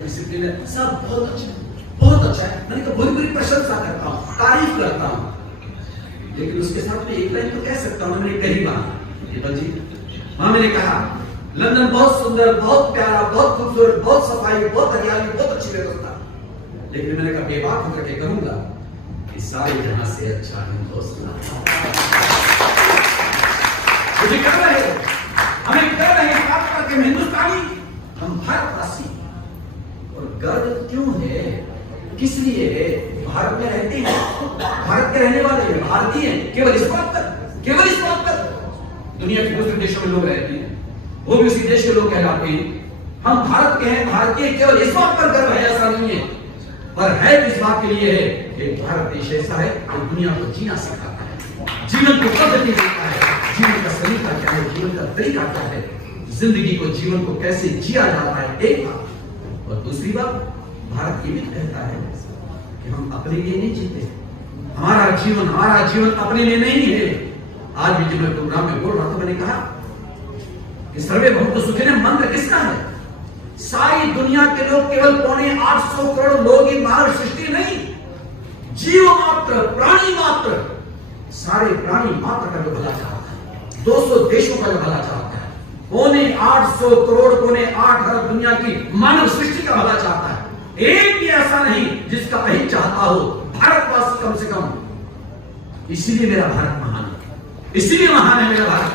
Discipline है, सब बहुत अच्छा है, बहुत अच्छा है। मैंने कहा बुरी बुरी प्रशंसा करता हूँ, तारीफ करता हूँ, लेकिन उसके साथ में एक लाइन तो कह सकता हूँ, मैंने कही बात जी। वहां मैंने कहा लंदन बहुत सुंदर, बहुत प्यारा, बहुत खूबसूरत, बहुत सफाई, बहुत हरियाली, बहुत अच्छी व्यवस्था, लेकिन मैंने कहा बेबाक होकर के कहूंगा कि सारे जहां से अच्छा हिंदुस्तान। मुझे कर रहे हमें कर रहे बात करके हम हिंदुस्तानी, हम भारतवासी। और गर्व क्यों है, किस लिए है? भारत में रहते हैं, भारत के रहने वाले हैं, भारतीय हैं, केवल इस बात पर, केवल इस बात पर। दुनिया के दूसरे देशों में लोग रहते हैं, वो भी उसी देश के लोग कहलाते हैं। हम भारत के हैं, भारतीय, केवल इस बात पर गर्व है ऐसा नहीं है, पर है इस बात के लिए है कि भारत देश ऐसा है जो दुनिया को जीना सिखाता है, जीवन की पद्धति देता है, जीवन का सलीका क्या है, जीवन का तरीका क्या है, जिंदगी को, जीवन को कैसे जिया जाता है, एक बात। और दूसरी बात, भारत ये भी कहता है कि हम अपने लिए नहीं जीते, हमारा जीवन अपने लिए नहीं है। आज भी जब मैं प्रोग्राम में बोल रहा था, मैंने कहा कि सर्वभौम सुखिनः मंत्र किसका है? सारी दुनिया के लोग, केवल 850 करोड़ लोग ही मानव सृष्टि नहीं, जीव मात्र, प्राणी मात्र, सारे प्राणी मात्र का जो भला चाहता है, 200 देशों का जो भला चाहता है, 850 करोड़, 8 अरब दुनिया की मानव सृष्टि का भला चाहता है। एक भी ऐसा नहीं जिसका अहित चाहता हो, भारतवासी कम से कम। इसीलिए मेरा भारत महान है, इसीलिए महान है मेरा भारत।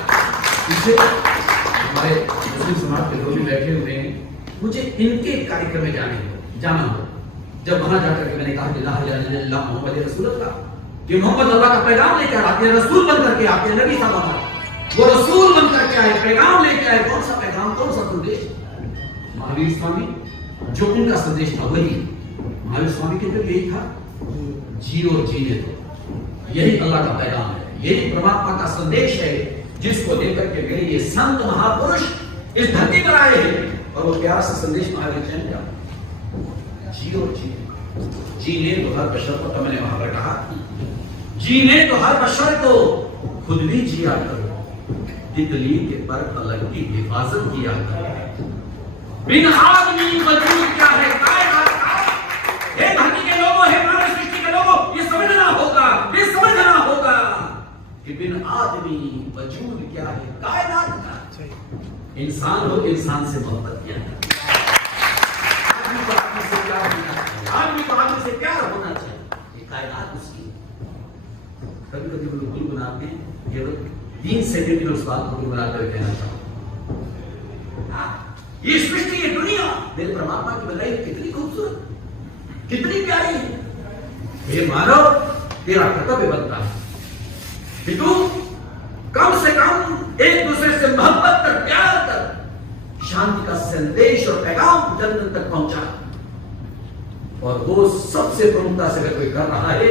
इसे हमारे मुस्लिम समाज के लोग भी बैठे हुए हैं, मुझे इनके कार्यक्रम में जाना हो। जब वहां जाकर के मैंने कहा मोहम्मद रसूलुल्लाह, कि मोहम्मद अल्लाह का पैगाम लेकर आते हैं, रसूल बन करके आते हैं, नबी साहब वो रसूल बन करके आए, पैगाम लेके आए। कौन सा पैगाम, कौन सा संदेश? महावीर स्वामी जो उनका संदेश था वही महावीर स्वामी के अंदर यही था, जियो जीने दो। यही अल्लाह का पैगाम है, यही परमात्मा का संदेश है, जिसको लेकर के मेरे ये संत महापुरुष इस धरती पर आए हैं। और वो प्यारा सा संदेश महावीर जैन का, जियो जीने तो हर बशर को, तो मैंने वहां पर कहा जीने तो हर बशर को खुद भी जिया करो, तितली के पर पलक की हिफाजत किया करो। बिन आदमी वजूद क्या है कायनात का, हे धरती के लोगों, हे मानव सृष्टि के लोगों, ये समझना होगा कि बिन आदमी वजूद क्या है कायनात का। इंसान हो, इंसान से मोहब्बत किया, आदमी को आदमी से प्यार होना चाहिए, आदमी को आदमी से प्यार होना चाहिए, ये कायनात उसकी। कभी कभी वो लोग गुनगुनाते हैं, केवल 3 सेकंड में उस बात को गुनगुनाकर कहना चाहूँ, ये सृष्टि, ये दुनिया मेरे परमात्मा की बनाई कितनी खूबसूरत, कितनी प्यारी है। ये मानव, तेरा कर्तव्य बनता है कि तू कम से कम एक दूसरे से मोहब्बत कर, प्यार कर, शांति का संदेश और पैगाम जन जन तक पहुंचा। और वो सबसे प्रमुखता से अगर कोई कर रहा है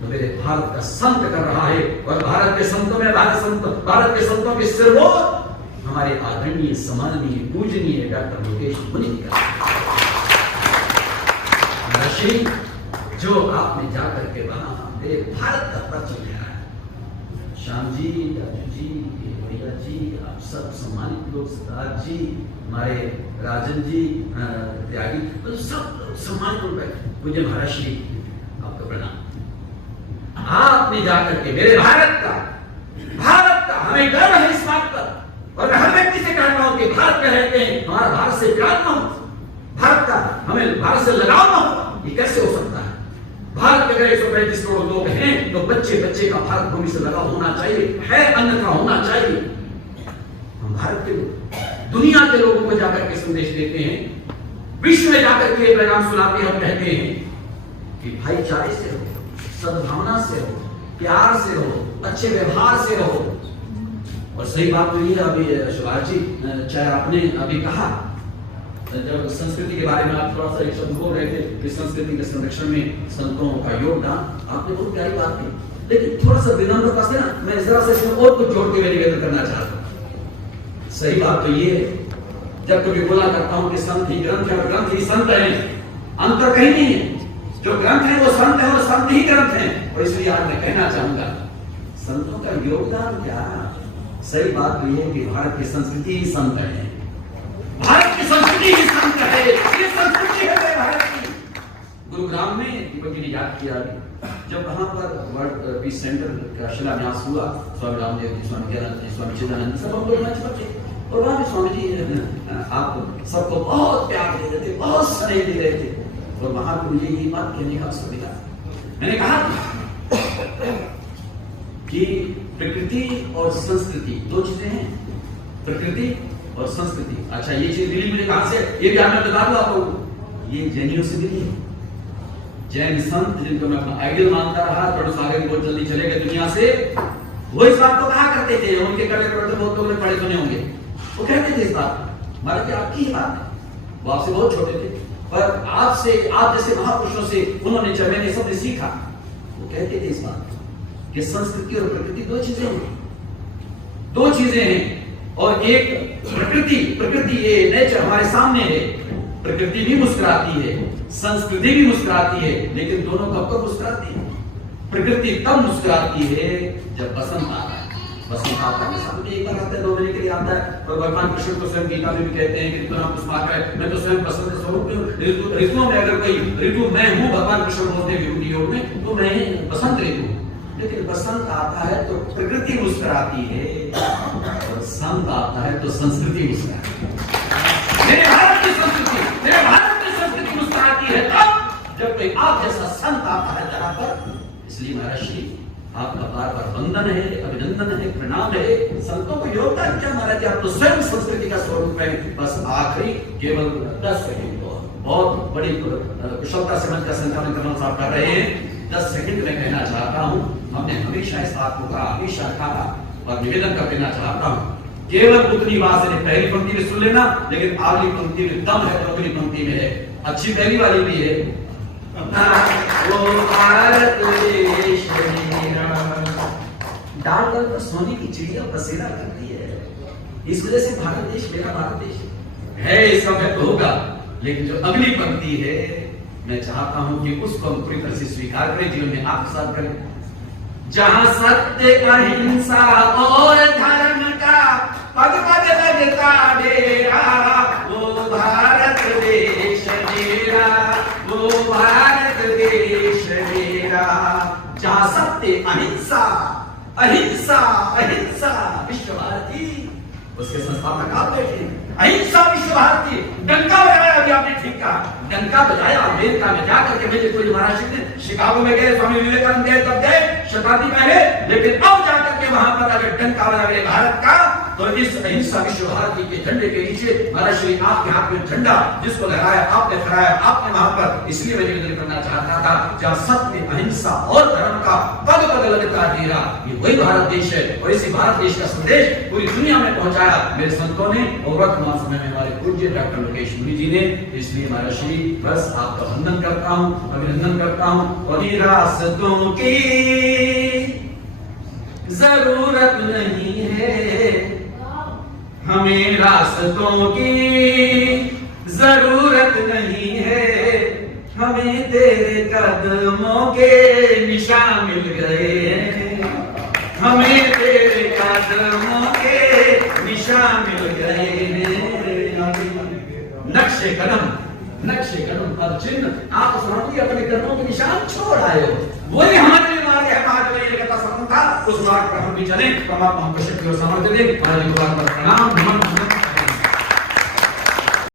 तो मेरे भारत का संत कर रहा है। और भारत के संतों में भारत के संतों के सिरमौर हमारे आदरणीय, सम्माननीय, पूजनीय डॉक्टर मुकेश मुनि का श्री, जो आपने जाकर के वहां मेरे भारत का परचम लिया है। श्याम जी, राजू जी, भैया जी, आप सब सम्मानित लोग, सरदार जी, हमारे राजन जी, त्यागी, तो सब सम्मानित लोग बैठे। मुझे महाराज श्री आपका प्रणाम। आपने जाकर के मेरे भारत का हमें गर्व है इस बात पर। और मैं हर व्यक्ति से कहता हूं कि भारत में रहते हैं, हमारा भारत से प्यार न हो, भारत का हमें भारत से लगाव न हो, ये कैसे हो सकता है? भारत में अगर 135 करोड़ लोग हैं तो बच्चे का भारत भूमि से लगाव होना चाहिए, है अन्यथा होना चाहिए। हम भारत के लोग दुनिया के लोगों को जाकर के संदेश देते हैं, विश्व में जाकर के पैगाम सुनाते, हम कहते हैं कि भाईचारे से रहो, सद्भावना से रहो, प्यार से रहो, अच्छे व्यवहार से रहो। और सही बात तो ये, अभी शिवाजी जी, चाहे आपने अभी कहा, जब संस्कृति के बारे में आप थोड़ा सा एक शब्द बोल रहे थे कि संस्कृति के संरक्षण में संतों का योगदान, आपने बहुत प्यारी बात की, लेकिन थोड़ा सा विनम्रता से ना मैं जरा सा इसमें और कुछ जोड़ के निवेदन करना चाहता हूँ। सही बात तो ये है, जब कभी बोला करता हूँ कि संत ही ग्रंथ है और ग्रंथ ही संत है, अंतर कहीं नहीं है। जो ग्रंथ है वो संत है और संत ही ग्रंथ है। और इसलिए आज मैं कहना चाहूंगा, संतों का योगदान क्या? सही बात तो ये है कि भारत की संस्कृति ही संत है, भारत की संस्कृति ही संत है, ये संस्कृति किया जब वहां पर वर्ल्ड पीस सेंटर का शिलान्यास हुआ, स्वामी रामदेव जी, स्वामी ज्ञानानंद जी, स्वामी चिदानंद जी सब हम लोग मंच पर थे, और वहां भी स्वामी जी आप सबको बहुत प्यार दे रहे थे, बहुत स्नेह दे रहे थे, और वहां पर मुझे ये बात कहने का अवसर मिला। मैंने कहा कि प्रकृति और संस्कृति दो चीजें हैं, प्रकृति और संस्कृति। अच्छा, ये चीज मिली मुझे कहां से, ये भी आपने बता दो आपको, ये जैनियों से मिली है। जैन संत जिनको मैं अपना आइडियल मानता रहा, थोड़ा सा आगे बहुत जल्दी चले गए दुनिया से, वो इस बात को कहा करते थे, उनके करने पड़ते बहुत लोगों ने पढ़े सुने होंगे, वो कहते थे इस बात, महाराज जी आपकी ही बात है, वो आपसे बहुत छोटे थे, पर आपसे, आप जैसे महापुरुषों से उन्होंने, जब मैंने सबने सीखा, वो कहते थे इस बात कि संस्कृति और प्रकृति दो चीजें हैं, दो चीजें हैं, और एक प्रकृति ये नेचर हमारे सामने है, प्रकृति भी मुस्कुराती है, संस्कृति भी मुस्कुराती है, लेकिन दोनों कब मुस्कुराती है? प्रकृति तब मुस्कुराती है जब बसंत आता है। बसंत आता है, साल में एक बार आता है, 2 महीने के लिए आता है, और भगवान कृष्ण तो स्वयं गीता में भी कहते हैं कि तुम पुष्पाकर है, मैं तो स्वयं बसंत स्वरूप हूं। ऋतुओं में अगर कोई ऋतु मैं हूं, भगवान कृष्ण बोलते हैं विभूति योग में, तो मैं बसंत ऋतु। लेकिन बसंत आता है तो प्रकृति मुस्कुराती है, और बसंत आता है तो संस्कृति मुस्कुराती है। मेरे भारत की संस्कृति, मेरे भारत की संस्कृति मुस्कुराती है तब जब कोई आप जैसा संत आता है जहां पर। इसलिए महर्षि आपका बार बार वंदन है, अभिनंदन है, प्रणाम है। संतों को योगदान क्या महाराज, आप तो स्वयं संस्कृति का स्वरूप है। बस आखिरी केवल 10 सेकंड बहुत बड़ी कुशलता से मंच का संचालन करना साहब कर रहे हैं। 10 सेकंड में कहना चाहता हूं, हमने हमेशा इस बात को कहा, हमेशा कहा, और निवेदन कर देना चाहता हूं, केवल उतनी बात है, पहली पंक्ति में सुन लेना, लेकिन अगली पंक्ति में दम है, तो अगली पंक्ति में है, अच्छी पहली वाली भी है। वो भारत देश डाल पर सोने की चिड़िया बसेरा करती है, इस वजह से भारत देश मेरा भारत देश है, इसका महत्व होगा। लेकिन जो अगली पंक्ति है, मैं चाहता हूं कि उसको हम पूरी तरह से स्वीकार करें, जीवन में आत्मसात करें। जहां सत्य, अहिंसा और धर्म का पग पग लगता डेरा, वो भारत देश मेरा, वो भारत देश मेरा। जहां सत्य, अहिंसा, अहिंसा, अहिंसा, विश्व भारती, उसके संस्थापक आप बैठे, अहिंसा विश्व भारती। डंका बजाया, अभी आपने ठीक कहा, डंका बजाया अमेरिका में जाकर के। मुझे कोई महाराष्ट्र में शिकागो में गए, स्वामी विवेकानंद गए, तब गए शताब्दी पहले, लेकिन अब जाकर के वहां पर अगर डंका बजाए भारत का, तो इस अहिंसा विश्व भारती के झंडे के नीचे महाराज श्री आपके हाथ में झंडा जिसको लहराया आपने, फहराया आपने वहां पर। इसलिए मैं निवेदन करना चाहता था, जहां सत्य, अहिंसा और धर्म का पग पग लगता डेरा, ये वही भारत देश है। और इसी भारत देश का संदेश पूरी दुनिया में पहुंचाया मेरे संतों ने, और वर्तमान समय में हमारे पूज्य डॉक्टर मुकेश मुनि जी ने। इसलिए महाराज श्री बस आपका वंदन करता हूं, अभिनंदन करता हूं। और रास्तों की जरूरत नहीं है, हमें रास्तों की जरूरत नहीं है, हमें तेरे कदमों के निशान मिल गए हैं, हमें तेरे कदमों के निशान मिल गए हैं। नक्शे कदम पर चिन्ह आप स्वामी अपने कदमों के निशान छोड़ आए हो, वही हमारे लिए मार्ग है। मार्ग में ये सफल था, उस मार्ग पर हम भी चले। परमात्मा हमको शक्ति और सामर्थ्य दे। प्रणाम।